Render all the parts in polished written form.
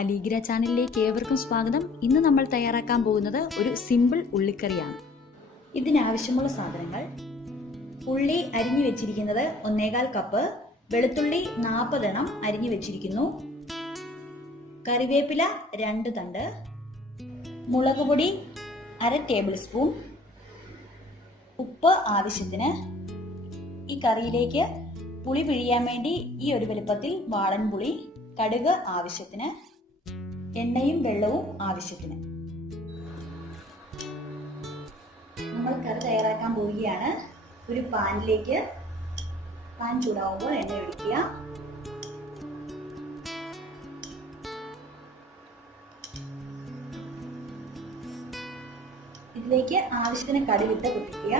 അലീഗ്ര ചാനലിലേക്ക് ഏവർക്കും സ്വാഗതം. ഇന്ന് നമ്മൾ തയ്യാറാക്കാൻ പോകുന്നത് ഒരു സിമ്പിൾ ഉള്ളിക്കറിയാണ്. ഇതിനാവശ്യമുള്ള സാധനങ്ങൾ: ഉള്ളി അരിഞ്ഞു വെച്ചിരിക്കുന്നത് 1/4 കപ്പ്, വെളുത്തുള്ളി 40 എണ്ണം അരിഞ്ഞു വെച്ചിരിക്കുന്നു, കറിവേപ്പില 2 തണ്ട്, മുളക് പൊടി 1/2 ടേബിൾ സ്പൂൺ, ഉപ്പ് ആവശ്യത്തിന്. ഈ കറിയിലേക്ക് പുളി പിഴിയാൻ വേണ്ടി ഈ ഒരു വലുപ്പത്തിൽ വാളൻ പുളി, കടുക് ആവശ്യത്തിന്, എണ്ണയും വെള്ളവും ആവശ്യത്തിന്. നമ്മൾ കറി തയ്യാറാക്കാൻ പോവുകയാണ്. ഒരു പാനിലേക്ക് പാൻ ചൂടാവുമ്പോൾ എണ്ണ ഒഴിക്കുക. ഇതിലേക്ക് ആവശ്യത്തിന് കടുകിട്ട് പൊട്ടിക്കുക.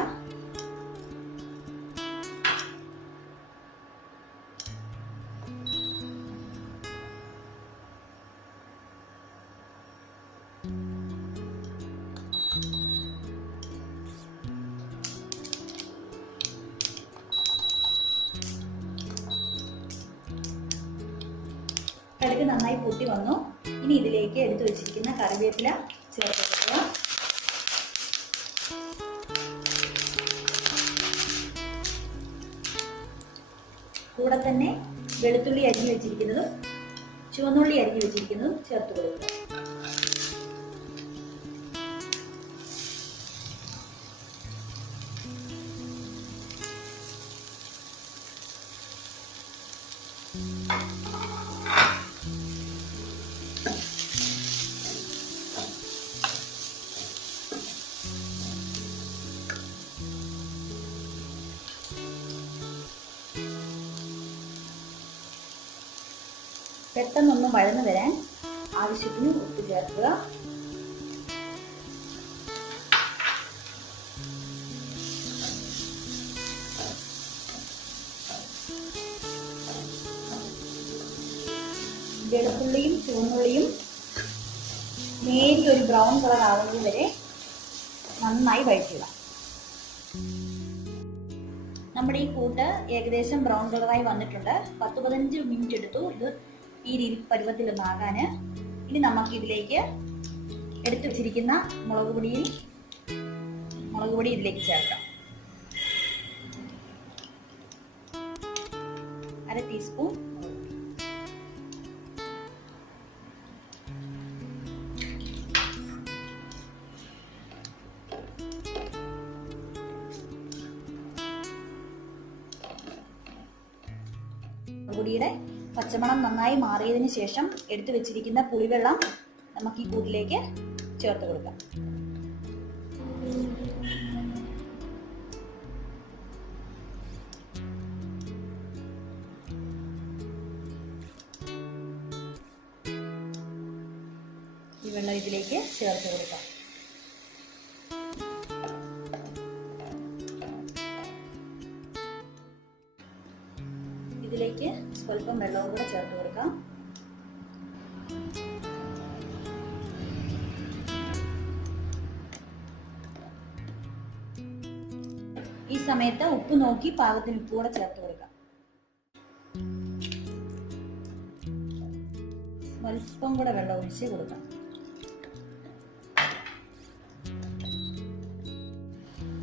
കടുക് നന്നായി പൊട്ടി വന്നു. ഇനി ഇതിലേക്ക് എടുത്തു വെച്ചിരിക്കുന്ന കറിവേപ്പില ചേർത്ത് കൊടുക്കുക. കൂടെ തന്നെ വെളുത്തുള്ളി അരിഞ്ഞു വെച്ചിരിക്കുന്നതും ചുവന്നുള്ളി അരിഞ്ഞു വെച്ചിരിക്കുന്നതും ചേർത്ത് കൊടുക്കുക. പെട്ടെന്നൊന്ന് വഴന്നു വരാൻ ആവശ്യത്തിന് ഉപ്പ് ചേർക്കുക. വെളുത്തുള്ളിയും ചുവന്നുള്ളിയും നേരിയ ഒരു ബ്രൗൺ കളർ ആവുന്നത് വരെ നന്നായി വഴറ്റുക. നമ്മുടെ ഈ കൂട്ട് ഏകദേശം ബ്രൗൺ കളറായി വന്നിട്ടുണ്ട്. 10-15 മിനിറ്റ് എടുത്തു ഇത് ഈ രീതി പരുവത്തിലൊന്നാകാന്. ഇനി നമുക്ക് ഇതിലേക്ക് എടുത്തു വെച്ചിരിക്കുന്ന മുളക് പൊടി ഇതിലേക്ക് ചേർക്കാം. 1/2 ടീസ്പൂൺ. പൊടിയുടെ പച്ചമണം നന്നായി മാറിയതിനു ശേഷം എടുത്തു വെച്ചിരിക്കുന്ന പുളിവെള്ളം നമുക്ക് ഈ കൂട്ടിലേക്ക് ചേർത്ത് കൊടുക്കാം. ഈ വെള്ളം ഇതിലേക്ക് ചേർത്ത് കൊടുക്കാം. ഇതിലേക്ക് സ്വല്പം വെള്ളവും കൂടെ ചേർത്ത് കൊടുക്കാം. ഈ സമയത്ത് ഉപ്പ് നോക്കി പാകത്തിന് ഉപ്പ് കൂടെ ചേർത്ത് കൊടുക്കാം. സ്വല്പം കൂടെ വെള്ളം ഒഴിച്ച് കൊടുക്കാം.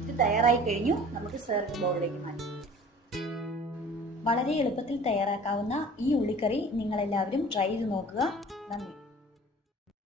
ഇത് തയ്യാറായി കഴിഞ്ഞു. നമുക്ക് സെർവിംഗ് ബൗളിലേക്ക് മാറ്റാം. വളരെ എളുപ്പത്തിൽ തയ്യാറാക്കാവുന്ന ഈ ഉള്ളിക്കറി നിങ്ങളെല്ലാവരും ട്രൈ ചെയ്ത് നോക്കുക. നന്ദി.